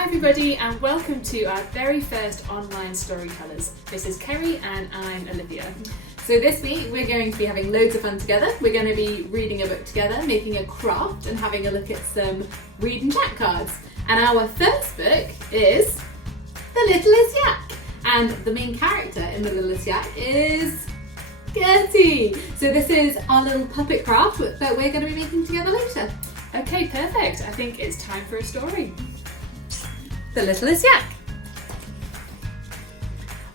Hi everybody and welcome to our very first online storytellers. This is Kerry and I'm Olivia. So this week we're going to be having loads of fun together. We're going to be reading a book together, making a craft and having a look at some read and chat cards. And our first book is The Littlest Yak. And the main character in The Littlest Yak is Gertie. So this is our little puppet craft that we're going to be making together later. Okay, perfect. I think it's time for a story. The Littlest Yak.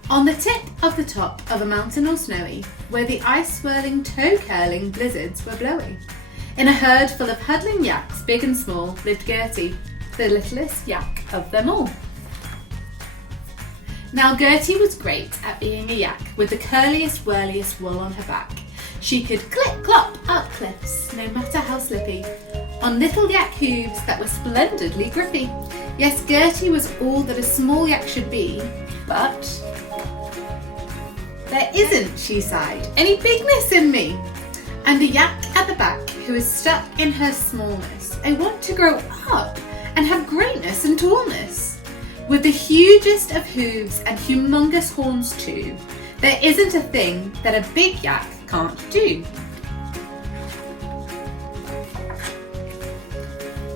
On the tip of the top of a mountain all snowy, where the ice-swirling, toe-curling blizzards were blowing, in a herd full of huddling yaks, big and small, lived Gertie, the littlest yak of them all. Now Gertie was great at being a yak, with the curliest, whirliest wool on her back. She could clip-clop up cliffs, no matter how slippy, on little yak hooves that were splendidly grippy. Yes, Gertie was all that a small yak should be, but there isn't, she sighed, any bigness in me. And a yak at the back who is stuck in her smallness. I want to grow up and have greatness and tallness. With the hugest of hooves and humongous horns too, there isn't a thing that a big yak can't do.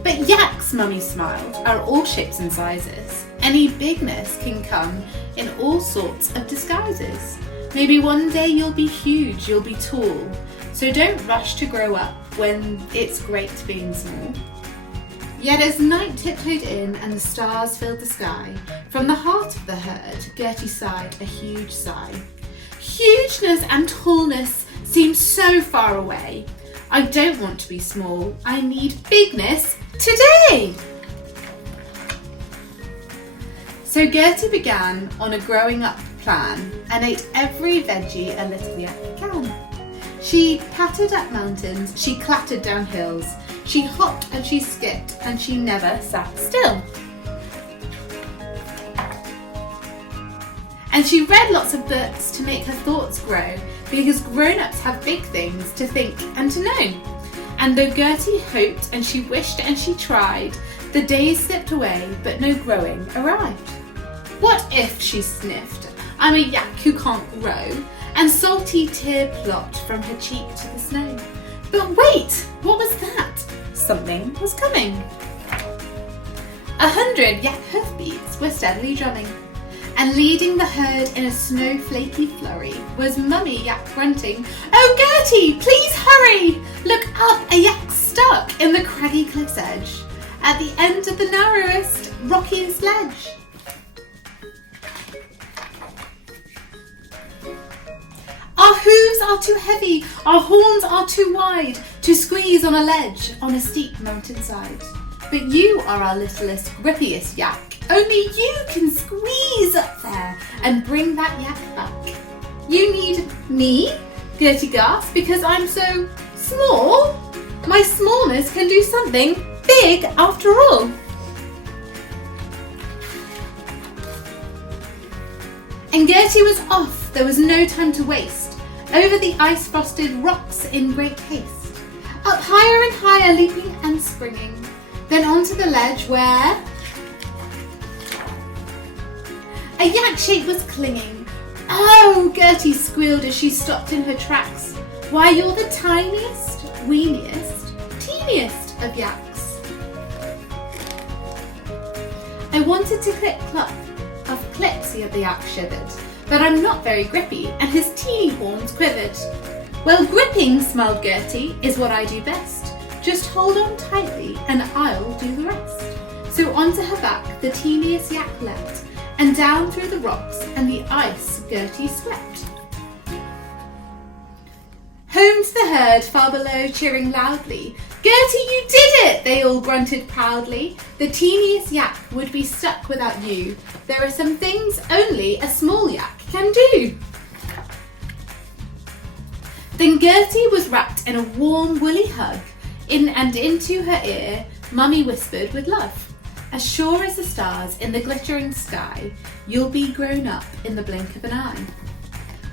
But yaks, Mummy smiled, are all shapes and sizes. Any bigness can come in all sorts of disguises. Maybe one day you'll be huge, you'll be tall. So don't rush to grow up when it's great being small. Yet as night tiptoed in and the stars filled the sky, from the heart of the herd, Gertie sighed a huge sigh. Hugeness and tallness seem so far away. I don't want to be small, I need bigness today! So Gertie began on a growing up plan and ate every veggie a little yak can. She pattered up mountains, she clattered down hills, she hopped and she skipped and she never sat still. And she read lots of books to make her thoughts grow, because grown-ups have big things to think and to know. And though Gertie hoped and she wished and she tried, the days slipped away but no growing arrived. What if, she sniffed, I'm a yak who can't grow, and salty tear plopped from her cheek to the snow. But wait, what was that? Something was coming. 100 yak hoofbeats were steadily drumming, and leading the herd in a snowflakey flurry was Mummy Yak grunting, "Oh Gertie, please hurry! Look up, a yak stuck in the craggy cliff's edge, at the end of the narrowest, rockiest ledge." Our hooves are too heavy, our horns are too wide, to squeeze on a ledge on a steep mountainside. But you are our littlest, grippiest yak. Only you can squeeze up there and bring that yak back. You need me, Gertie gasped, because I'm so small. My smallness can do something big after all. And Gertie was off, there was no time to waste, over the ice-frosted rocks in great haste, up higher and higher, leaping and springing, then onto the ledge where a yak shape was clinging. Oh, Gertie squealed as she stopped in her tracks. Why, you're the tiniest, weeniest, teeniest of yaks. I wanted to clip-clop of clips, the yak shivered, but I'm not very grippy, and his teeny horns quivered. Well, gripping, smiled Gertie, is what I do best. Just hold on tightly, and I'll do the rest. So onto her back the teeniest yak leapt, and down through the rocks and the ice Gertie swept. Home to the herd far below, cheering loudly. Gertie, you did it! They all grunted proudly. The teeniest yak would be stuck without you. There are some things only a small yak can do. Then Gertie was wrapped in a warm, woolly hug. In and into her ear, Mummy whispered with love. As sure as the stars in the glittering sky, you'll be grown up in the blink of an eye.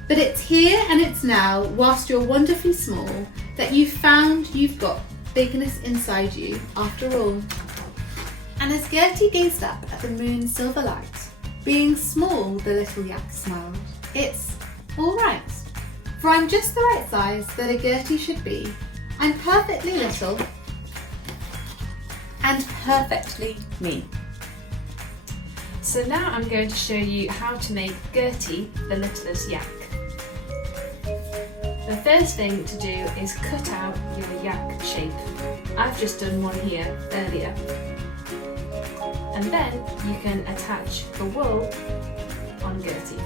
But it's here and it's now, whilst you're wonderfully small, that you've found you've got bigness inside you after all. And as Gertie gazed up at the moon's silver light, being small, the little yak smiled. It's all right, for I'm just the right size that a Gertie should be. I'm perfectly little and perfectly me. So now I'm going to show you how to make Gertie the littlest yak. The first thing to do is cut out your yak shape. I've just done one here earlier. And then you can attach the wool on Gertie.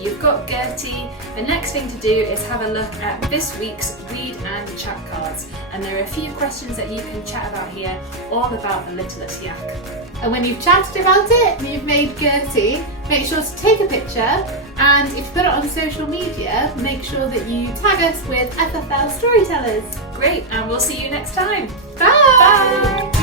You've got Gertie. The next thing to do is have a look at this week's read and chat cards, and there are a few questions that you can chat about here, all about the littlest yak. And when you've chatted about it and you've made Gertie, make sure to take a picture, and if you put it on social media, make sure that you tag us with FFL Storytellers. Great, and we'll see you next time. Bye! Bye!